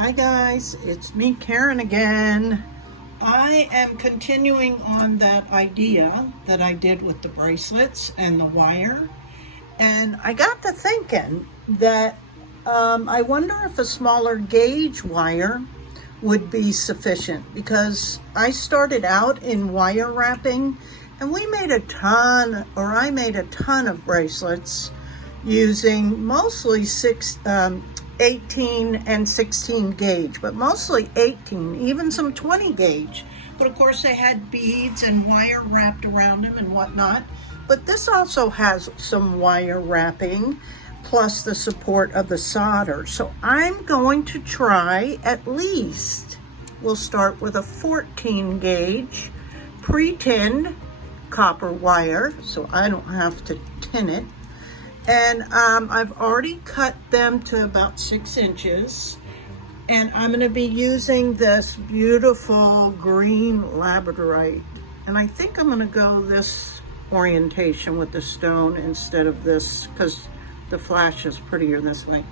Hi guys, it's me Karen again. I am continuing on that idea that I did with the bracelets and the wire, and I got to thinking that I wonder if a smaller gauge wire would be sufficient, because I started out in wire wrapping and I made a ton of bracelets using mostly 18 and 16 gauge, but mostly 18, even some 20 gauge. But of course they had beads and wire wrapped around them and whatnot. But this also has some wire wrapping plus the support of the solder. So I'm going to try at least, we'll start with a 14 gauge pre-tinned copper wire, so I don't have to tin it. And I've already cut them to about 6 inches. And I'm going to be using this beautiful green Labradorite. And I think I'm going to go this orientation with the stone instead of this, because the flash is prettier this way.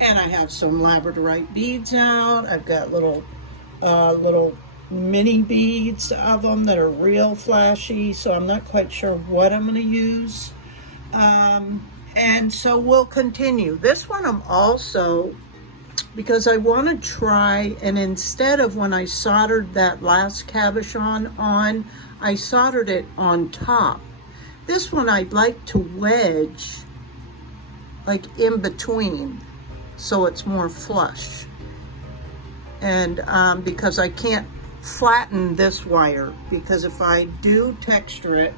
And I have some Labradorite beads out. I've got little mini beads of them that are real flashy. So I'm not quite sure what I'm going to use. And so we'll continue. This one I'm also, because I want to try, and instead of when I soldered that last cabochon on, I soldered it on top. This one I'd like to wedge like in between so it's more flush. And because I can't flatten this wire, because if I do texture it,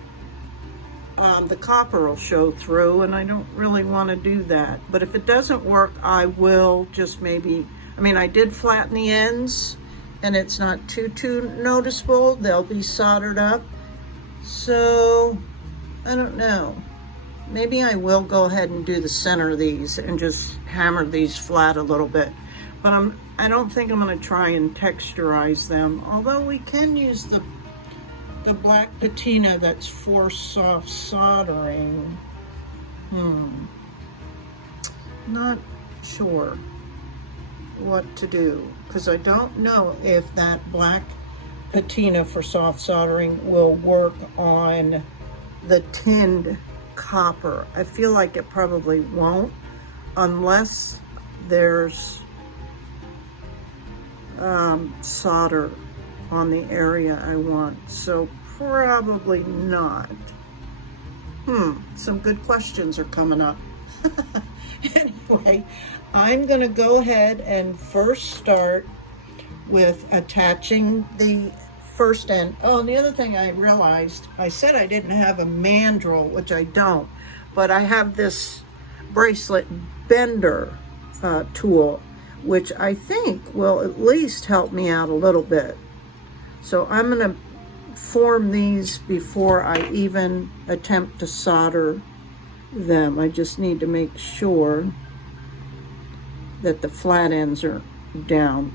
the copper will show through, and I don't really want to do that. But if it doesn't work, I will just maybe, I did flatten the ends and it's not too noticeable. They'll be soldered up. So I don't know. Maybe I will go ahead and do the center of these and just hammer these flat a little bit. But I don't think I'm going to try and texturize them, although we can use the black patina that's for soft soldering. Not sure what to do, because I don't know if that black patina for soft soldering will work on the tinned copper. I feel like it probably won't, unless there's solder on the area I want. So probably not. Some good questions are coming up. Anyway, I'm gonna go ahead and first start with attaching the first end. Oh, and the other thing I realized, I said I didn't have a mandrel, which I don't, but I have this bracelet bender tool, which I think will at least help me out a little bit. So I'm going to form these before I even attempt to solder them. I just need to make sure that the flat ends are down.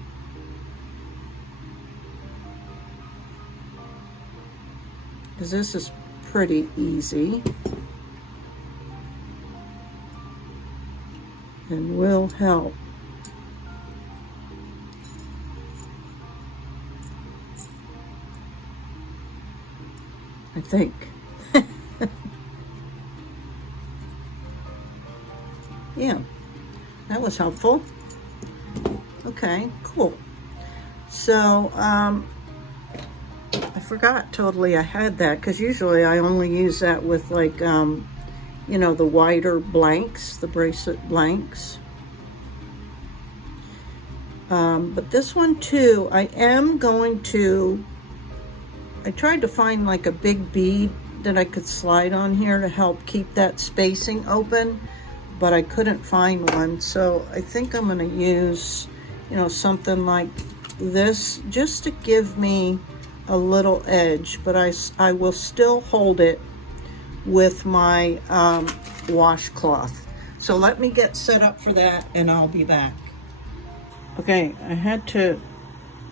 Because this is pretty easy and will help. I think. Yeah, that was helpful. Okay, cool. So, I forgot totally I had that, because usually I only use that with like, the wider blanks, the bracelet blanks. But this one too, I tried to find like a big bead that I could slide on here to help keep that spacing open, but I couldn't find one. So I think I'm going to use, something like this just to give me a little edge, but I will still hold it with my washcloth. So let me get set up for that and I'll be back. Okay, I had to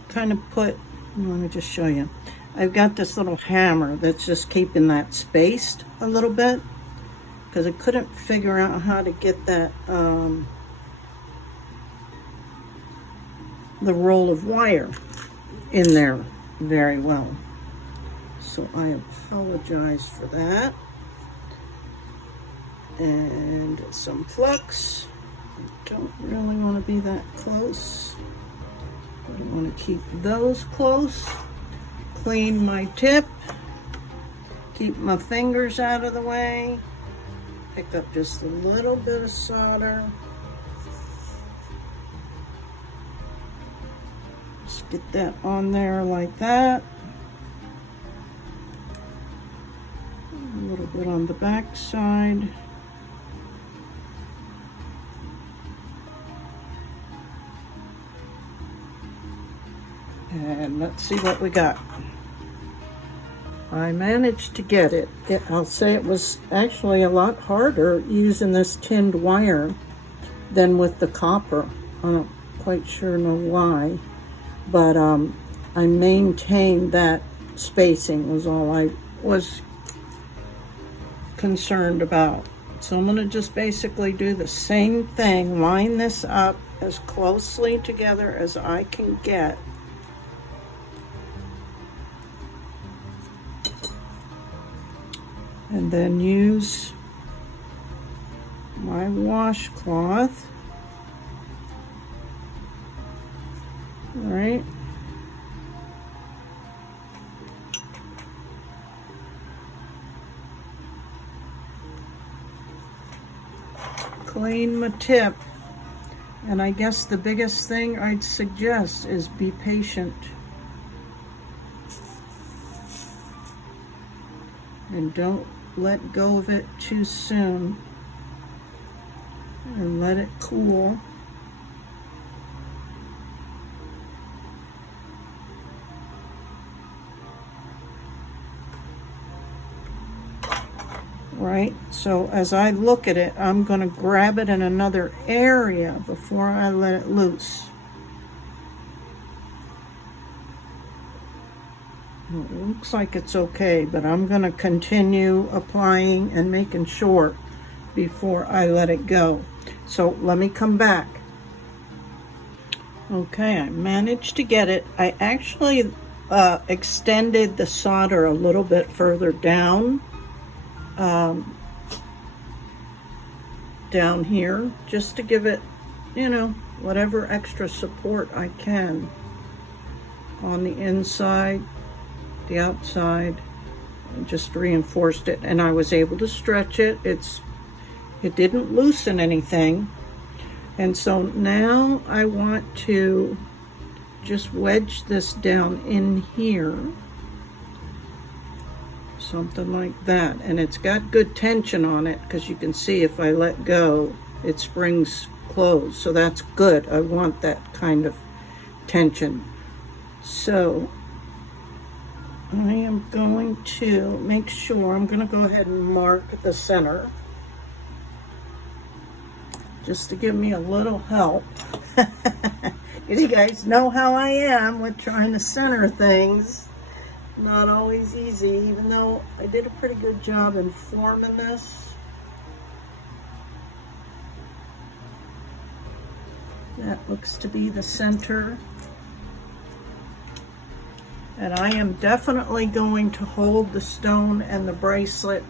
kind of let me just show you. I've got this little hammer that's just keeping that spaced a little bit, because I couldn't figure out how to get that the roll of wire in there very well. So I apologize for that. And some flux. I don't really want to be that close. I want to keep those close. Clean my tip. Keep my fingers out of the way. Pick up just a little bit of solder. Just get that on there like that. A little bit on the back side. And let's see what we got. I managed to get it. I'll say it was actually a lot harder using this tinned wire than with the copper. I don't quite sure know why, but I maintained that spacing was all I was concerned about. So I'm going to just basically do the same thing, line this up as closely together as I can get. And then use my washcloth. All right. Clean my tip. And I guess the biggest thing I'd suggest is be patient. And don't let go of it too soon, and let it cool. Right, so as I look at it, I'm going to grab it in another area before I let it loose. It looks like it's okay, but I'm going to continue applying and making sure before I let it go. So let me come back. Okay, I managed to get it. I actually extended the solder a little bit further down, down here, just to give it, you know, whatever extra support I can on the inside, the outside. And just reinforced it, and I was able to stretch it. It didn't loosen anything. And so now I want to just wedge this down in here, something like that. And it's got good tension on it, because you can see if I let go, it springs closed. So that's good. I want that kind of tension. So I am going to make sure, I'm going to go ahead and mark the center, just to give me a little help. You guys know how I am with trying to center things. Not always easy, even though I did a pretty good job in forming this. That looks to be the center. And I am definitely going to hold the stone and the bracelet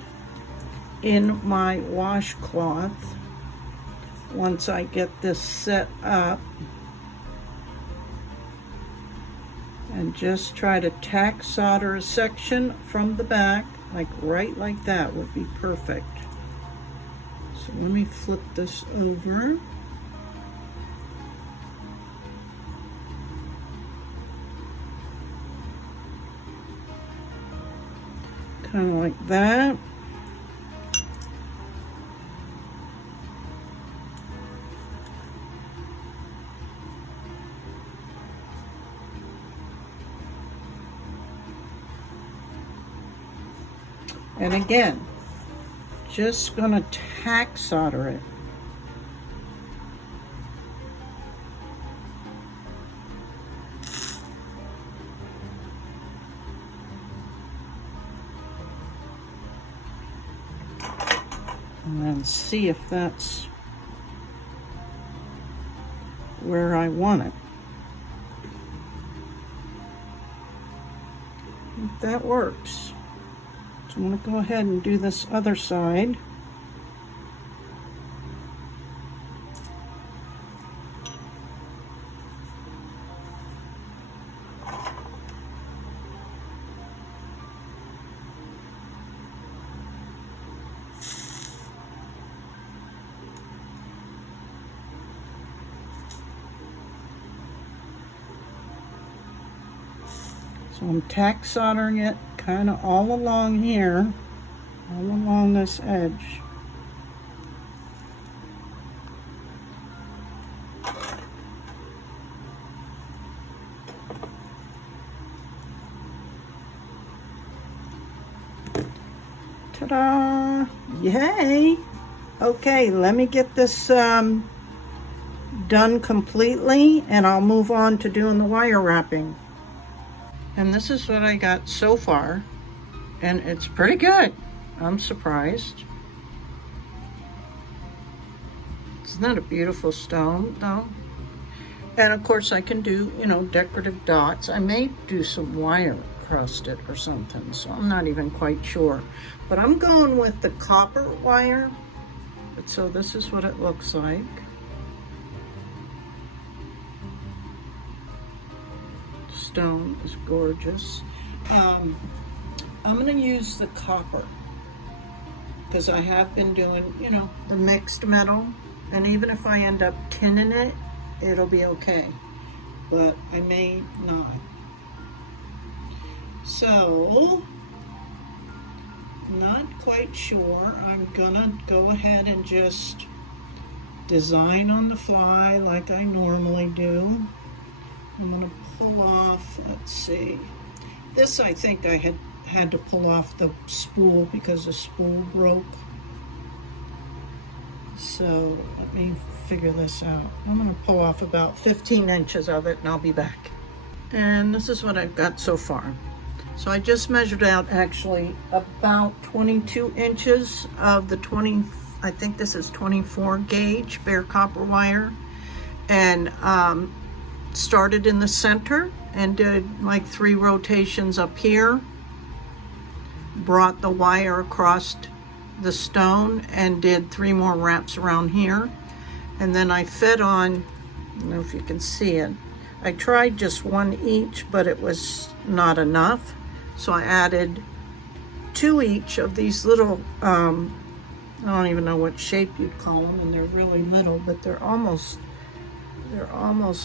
in my washcloth once I get this set up. And just try to tack solder a section from the back, like right like that would be perfect. So let me flip this over. Kind of like that. And again, just gonna tack solder it. And then see if that's where I want it. think that works. So I'm going to go ahead and do this other side. So I'm tack soldering it kind of all along here, all along this edge. Ta-da! Yay! Okay, let me get this done completely, and I'll move on to doing the wire wrapping. And this is what I got so far, and it's pretty good. I'm surprised. Isn't that a beautiful stone, though? And of course I can do, you know, decorative dots. I may do some wire across it or something, so I'm not even quite sure. But I'm going with the copper wire. So this is what it looks like. Stone is gorgeous. I'm going to use the copper because I have been doing, you know, the mixed metal, and even if I end up tinning it, it'll be okay, but I may not. So, not quite sure. I'm gonna go ahead and just design on the fly like I normally do. I'm gonna pull off, let's see. This I think I had to pull off the spool because the spool broke. So let me figure this out. I'm gonna pull off about 15 inches of it and I'll be back. And this is what I've got so far. So I just measured out actually about 22 inches of the 20, I think this is 24 gauge bare copper wire. And started in the center and did like 3 rotations up here, brought the wire across the stone and did 3 more wraps around here, and then I fed on, I don't know if you can see it, I tried just 1 each but it was not enough, so I added 2 each of these little I don't even know what shape you'd call them, and they're really little, but they're almost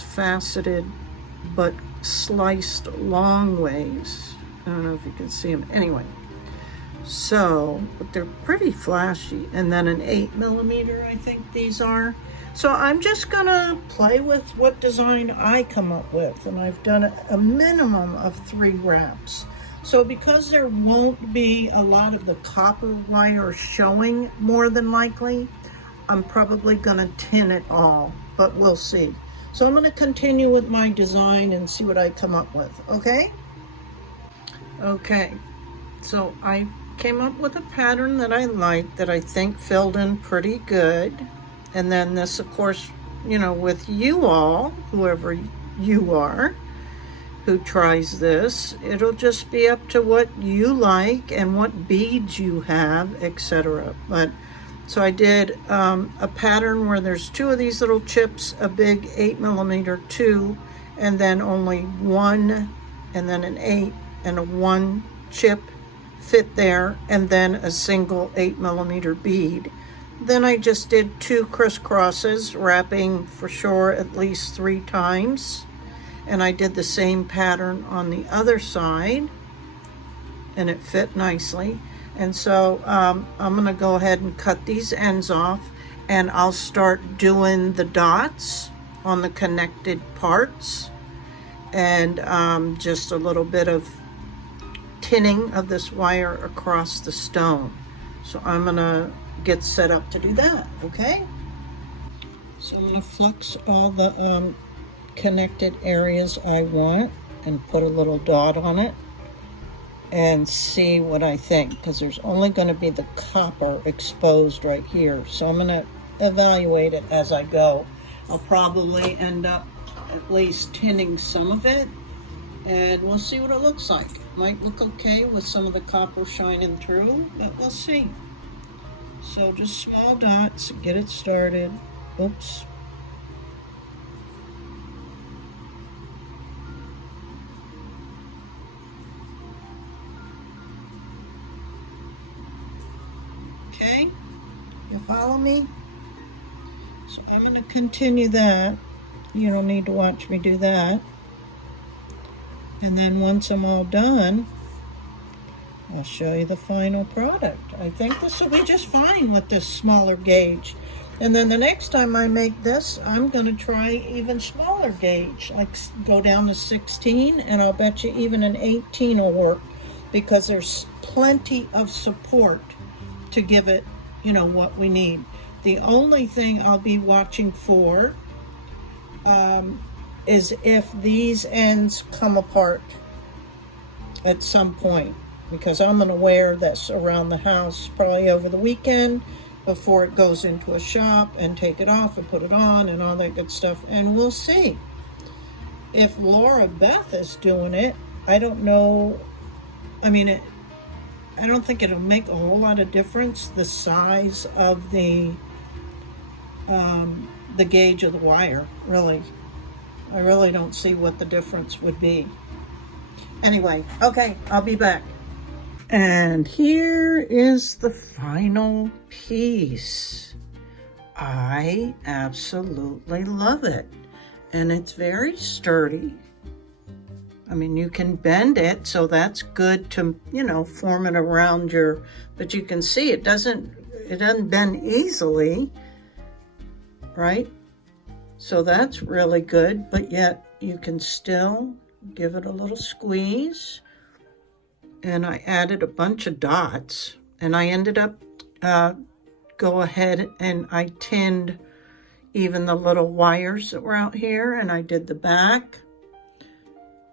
faceted but sliced long ways. I don't know if you can see them. Anyway, so, but they're pretty flashy. And then an 8mm, I think these are. So I'm just gonna play with what design I come up with, and I've done a minimum of 3 wraps. So because there won't be a lot of the copper wire showing, more than likely, I'm probably gonna tin it all, but we'll see. So I'm going to continue with my design and see what I come up with, okay? Okay, so I came up with a pattern that I like, that I think filled in pretty good. And then this, of course, you know, with you all, whoever you are, who tries this, it'll just be up to what you like and what beads you have, etc. But so I did a pattern where there's 2 of these little chips, a big 8mm 2, and then only 1, and then an 8 and a 1 chip fit there, and then a single 8mm bead. Then I just did 2 crisscrosses, wrapping for sure at least 3 times, and I did the same pattern on the other side, and it fit nicely. And so I'm going to go ahead and cut these ends off, and I'll start doing the dots on the connected parts, and just a little bit of tinning of this wire across the stone. So I'm going to get set up to do that, okay? So I'm going to flux all the connected areas I want and put a little dot on it, and see what I think, because there's only going to be the copper exposed right here. So I'm going to evaluate it as I go. I'll probably end up at least tinning some of it, And we'll see what it looks like. Might look okay with some of the copper shining through, but we'll see. So just small dots, get it started. Oops. Okay, you follow me? So I'm going to continue that. You don't need to watch me do that. And then once I'm all done, I'll show you the final product. I think this will be just fine with this smaller gauge. And then the next time I make this, I'm going to try even smaller gauge, like go down to 16, and I'll bet you even an 18 will work, because there's plenty of support to give it, you know, what we need. The only thing I'll be watching for is if these ends come apart at some point, because I'm going to wear this around the house probably over the weekend before it goes into a shop, and take it off and put it on and all that good stuff. And we'll see. If Laura Beth is doing it, I don't know. I mean, I don't think it'll make a whole lot of difference, the size of the gauge of the wire, really. I really don't see what the difference would be. Anyway, okay, I'll be back. And here is the final piece. I absolutely love it. And it's very sturdy. I mean, you can bend it, so that's good to, you know, form it around your, but you can see it doesn't bend easily, right? So that's really good, but yet you can still give it a little squeeze. And I added a bunch of dots, and I ended up go ahead and I tinned even the little wires that were out here, and I did the back,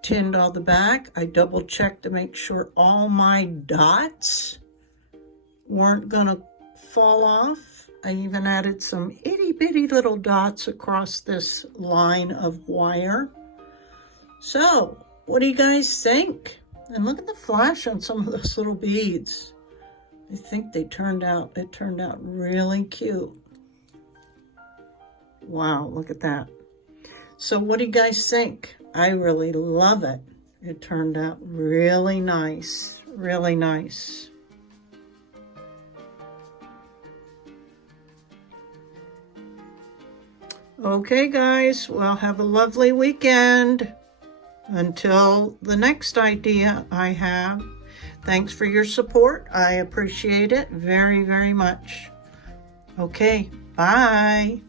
tinned all the back. I double checked to make sure all my dots weren't gonna fall off. I even added some itty bitty little dots across this line of wire. So, what do you guys think? And look at the flash on some of those little beads. I think it turned out really cute. Wow, look at that. So what do you guys think? I really love it. It turned out really nice, really nice. Okay, guys, well, have a lovely weekend. Until the next idea I have. Thanks for your support. I appreciate it very, very much. Okay, bye.